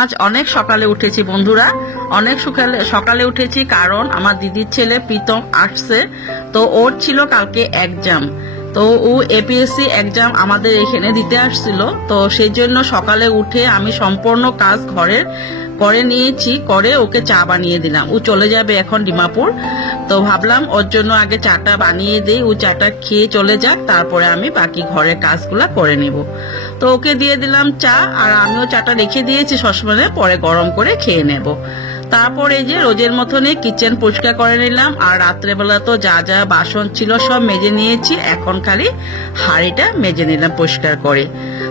আজ অনেক সকালে উঠেছি বন্ধুরা, অনেক সকালে উঠেছি কারণ আমার দিদির ছেলে প্রীতম আসছে। তো ওর ছিল কালকে এক্সাম, তো ও এপিএসসি এক্সাম আমাদের এখানে দিতে আসছিল। তো সেই জন্য সকালে উঠে আমি সম্পূর্ণ কাজ ঘরের করে নিয়েছি, করে ওকে চা বানিয়ে দিলাম। ও চলে যাবে এখন ডিমাপুর, তো ভাবলাম ওর জন্য আগে চাটা বানিয়ে দিই, ও চাটা খেয়ে চলে যাক, তারপরে আমি বাকি ঘরের কাজগুলা করে নিব। তো ওকে দিয়ে দিলাম চা, আর আমিও চাটা রেখে দিয়েছি সসপ্যানে, পরে গরম করে খেয়ে নেব। তারপর এই যে রোজের মতনই কিচেন পরিষ্কার করে নিলাম, আর রাত্রেবেলা তো যা যা বাসন ছিল সব মেজে নিয়েছি, এখন খালি হাঁড়িটা মেজে নিলাম পরিষ্কার করে।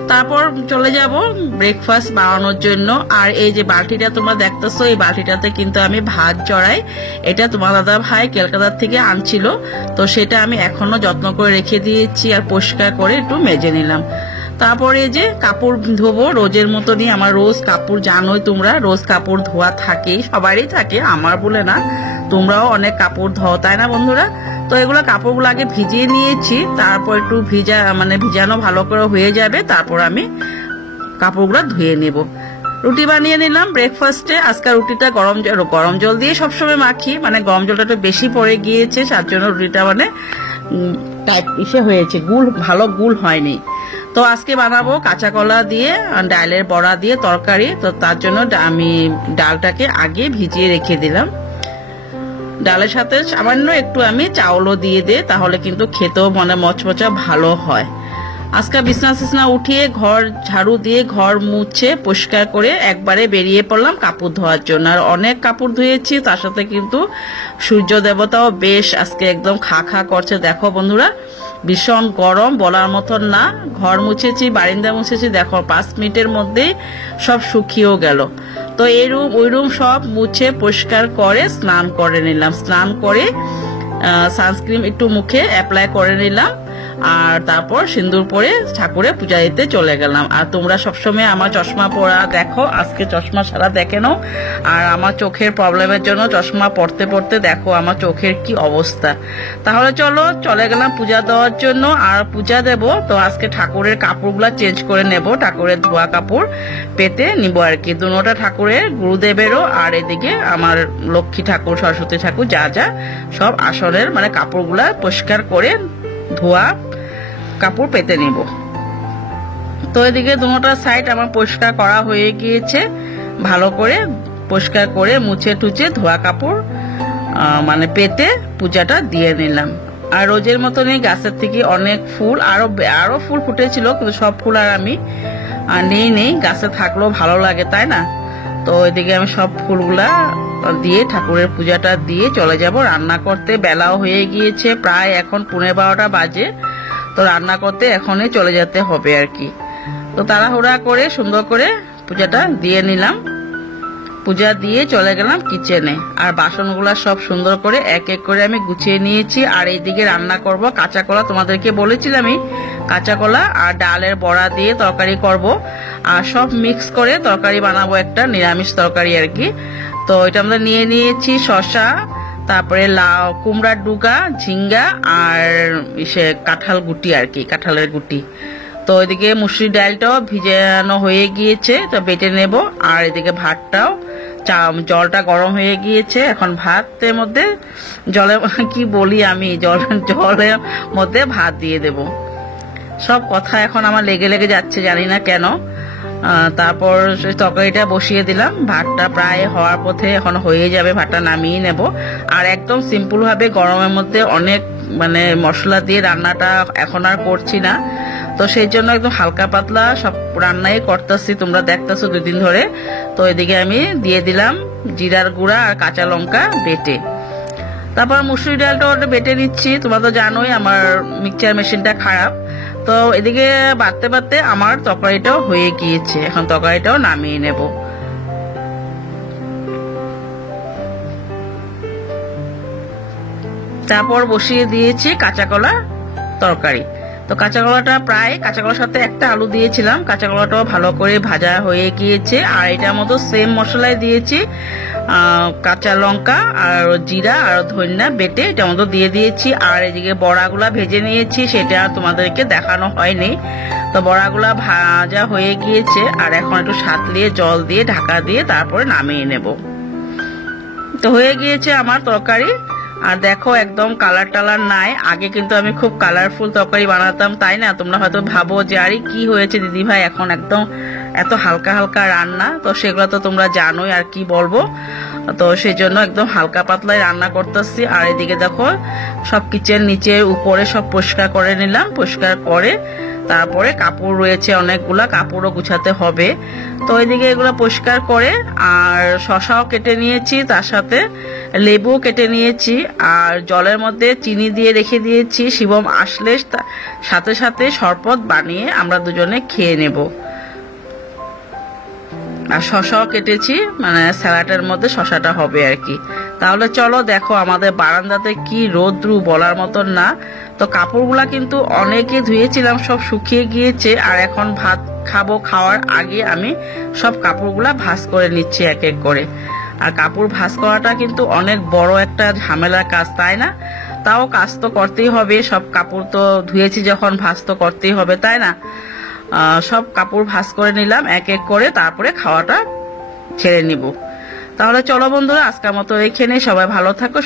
তারপর চলে যাব ব্রেকফাস্ট বানানোর জন্য। আর এই যে বালতিটা তোমরা দেখতেছো, এই বালতিটাতে কিন্তু আমি ভাত চড়াই। এটা তোমার দাদা ভাই কলকাতার থেকে আনছিল, তো সেটা আমি এখনো যত্ন করে রেখে দিয়েছি, আর পরিষ্কার করে একটু মেজে নিলাম। তারপরে এই যে কাপড় ধোবো রোজের মতনই। আমার রোজ কাপড়, জানোই তোমরা, রোজ কাপড় ধোয়া থাকেই, সবারই থাকে, আমার বলে না, তোমরাও অনেক কাপড় ধোও, তাই না বন্ধুরা? তো এগুলো কাপড়গুলো আগে ভিজিয়ে নিয়েছি, তারপর একটু ভিজানো ভালো করে হয়ে যাবে, তারপর আমি কাপড়গুলো ধুয়ে নেব। রুটি বানিয়ে নিলাম ব্রেকফাস্টে। আজকে রুটিটা গরম জল দিয়ে সবসময় মাখি, মানে গরম জলটা একটু বেশি পড়ে গিয়েছে, তার জন্য রুটিটা মানে হয়েছে, ভালো গুল হয়নি। তো আজকে বানাবো কাঁচা কলা দিয়ে ডালের বড়া দিয়ে তরকারি। তো তার জন্য আমি ডালটাকে আগে ভিজিয়ে রেখে দিলাম। ডালের সাথে সামান্য একটু আমি চাউলও দিয়ে দিই, তাহলে কিন্তু খেতেও মানে মচমচা ভালো হয়। আজকে বিছনা উঠিয়ে ঘর ঝাড়ু দিয়ে ঘর মুছে পরিষ্কার করে একবারে বেরিয়ে পড়লাম কাপড় ধোয়ার জন্য। আর অনেক কাপড় ধুয়েছি, তার সাথে কিন্তু সূর্য দেবতাও বেশ আজকে একদম খা খা করছে। দেখো বন্ধুরা, ভীষণ গরম, বলার মতন না। ঘর মুছেছি, বারিন্দা মুছেছি, দেখো 5 মিনিটের মধ্যেই সব শুকিয়েও গেল। তো এই রুম ওই রুম সব মুছে পরিষ্কার করে স্নান করে নিলাম। স্নান করে সানস্ক্রিন একটু মুখে অ্যাপ্লাই করে নিলাম, আর তারপর সিঁদুর পরে ঠাকুরের পূজা দিতে চলে গেলাম। আর তোমরা সবসময় আমার চশমা পরা দেখো, আজকে চশমা ছাড়া দেখে নাও। আর আমার চোখের প্রবলেমের জন্য চশমা পড়তে পড়তে দেখো আমার চোখের কি অবস্থা। তাহলে চলে গেলাম পূজা দেওয়ার জন্য। আর পূজা দেব, তো আজকে ঠাকুরের কাপড়গুলা চেঞ্জ করে নেব, ঠাকুরের ধোয়া কাপড় পেতে নিব আর কি। দুটোটা ঠাকুরের, গুরুদেবেরও, আর এদিকে আমার লক্ষ্মী ঠাকুর, সরস্বতী ঠাকুর, যা যা সব আসনের মানে কাপড়গুলা পরিষ্কার করে ধোয়া কাপড় পেতে নিব। তো এদিকে দুটোটা সাইড আমার পরিষ্কার করা হয়ে গিয়েছে, ভালো করে পরিষ্কার করে মুছে টুচে ধোয়া কাপড় মানে পেতে পূজাটা দিয়ে নিলাম। আর রোজের মতনই গাছের থেকে অনেক ফুল, আরো ফুল ফুটেছিল, কিন্তু সব ফুল আর আমি নেই, গাছে থাকলেও ভালো লাগে, তাই না? তো এদিকে আমি সব ফুলগুলা দিয়ে ঠাকুরের পূজাটা দিয়ে চলে যাব রান্না করতে। বেলাও হয়ে গিয়েছে, প্রায় এখন 11:30 বাজে। তো রান্না করতে এখনই চলে যেতে হবে আর কি। তো তাড়াহুড়া করে সুন্দর করে পূজাটা দিয়ে নিলাম, পূজা দিয়ে চলে গেলাম কিচেনে। আর বাসনগুলা সব সুন্দর করে এক এক করে আমি গুছিয়ে নিয়েছি। আর এইদিকে রান্না করব কাঁচা কলা, তোমাদেরকে বলেছিলামই, কাঁচা কলা আর ডালের বড়া দিয়ে তরকারি করব, আর সব মিক্স করে তরকারি বানাবো, একটা নিরামিষ তরকারি আর কি। তো এটা আমরা নিয়ে নিয়েছি শসা, তারপরে লাউ, কুমড়ার ডুগা, ঝিঙ্গা, আর কাঁঠাল গুটি আর কি, কাঁঠালের গুটি। তো এদিকে মুসুরি ডালটাও ভিজানো হয়ে গিয়েছে, তো বেটে নেব। আর এদিকে ভাতটাও, জলটা গরম হয়ে গিয়েছে, এখন ভাতের মধ্যে কি বলি আমি, জলের মধ্যে ভাত দিয়ে দেব। সব কথা এখন আমার লেগে লেগে যাচ্ছে, জানি না কেন। তারপর তরকারিটা বসিয়ে দিলাম, ভাতটা প্রায় হওয়ার পথে, এখন হয়ে যাবে, ভাতটা নামিয়ে নেব। আর একদম সিম্পল ভাবে গরমের মধ্যে অনেক মানে মশলা দিয়ে রান্নাটা এখন আর করছি না, তো সেই জন্য একদম হালকা পাতলা সব রান্নাই করতেছি, তোমরা দেখতেছো 2 দিন ধরে। তো এদিকে আমি দিয়ে দিলাম জিরার গুঁড়া আর কাঁচা লঙ্কা বেটে। তারপর মুসুরি ডালটা বেটে নিচ্ছি। তোমরা তো জানোই আমার মিক্সচার মেশিনটা খারাপ, তো এদিকে বাটতে বাটতে আমার তরকারিটাও হয়ে গিয়েছে, এখন তরকারিটাও নামিয়ে নেব। তারপর বসিয়ে দিয়েছি কাঁচা কলা তরকারি। তো তো কাঁচা কলাটা প্রায় কাঁচা কলার সাথে একটা আলু দিয়েছিলাম, কাঁচা কলাটাও ভালো করে ভাজা হয়ে গিয়েছে। আর এটার মতো সেম মশলাই দিয়েছি, কাঁচা লঙ্কা আর জিরা আর ধনিয়া বেটে এটার মতো দিয়ে দিয়েছি। আর এদিকে বড়াগুলা ভেজে নিয়েছি, সেটা তোমাদেরকে দেখানো হয়নি। তো বড়াগুলা ভাজা হয়ে গিয়েছে, আর এখন একটু সাঁতলিয়ে জল দিয়ে ঢাকা দিয়ে তারপরে নামিয়ে নেব। তো হয়ে গিয়েছে আমার তরকারি। আর দেখো একদম কালার টালার নাই। আগে কিন্তু আমি খুব কালারফুল তরকারি বানাতাম, তাই না? তোমরা হয়তো ভাবো যে আরে কি হয়েছে দিদি ভাই, এখন একদম এত হালকা হালকা রান্না। তো সেগুলো তো তোমরা জানোই, আর কি বলবো। তো সেই জন্য একদম হালকা পাতলাই রান্না করতেছি। আর এদিকে দেখো সব কিচেন নিচের উপরে সব পরিষ্কার করে নিলাম। পরিষ্কার করে তারপরে কাপড় রয়েছে অনেকগুলা, কাপড়ও গুছাতে হবে। তো এদিকে এগুলো পরিষ্কার করে আর শশাও কেটে নিয়েছি, তার সাথে লেবুও কেটে নিয়েছি। আর জলের মধ্যে চিনি দিয়ে রেখে দিয়েছি, শিবম আসলে সাথে সাথে শরবত বানিয়ে আমরা দুজনে খেয়ে নেব। আর শশাও কেটেছি, মানে স্যালাডের মধ্যে শশাটা হবে আর কি। তাহলে চলো দেখো আমাদের বারান্দাতে কি রোদ্রু বলার মতন না। তো কাপড়গুলা কিন্তু অনেকে ধুয়েছিলাম, সব শুকিয়ে গিয়েছে। আর এখন ভাত খাবো, খাওয়ার আগে আমি সব কাপড়গুলা ভাঁজ করে নিচ্ছি এক এক করে। আর কাপড় ভাঁজ করাটা কিন্তু অনেক বড় একটা ঝামেলার কাজ, তাই না? তাও কাজ তো করতেই হবে, সব কাপড় তো ধুয়েছি যখন ভাঁজ তো করতেই হবে, তাই না? সব কাপড় ভাঁজ করে নিলাম এক এক করে, তারপরে খাওয়াটা ছেড়ে নিব। তাহলে চলো বন্ধুরা, আজকের মতো এখানে সবাই ভালো থাকো।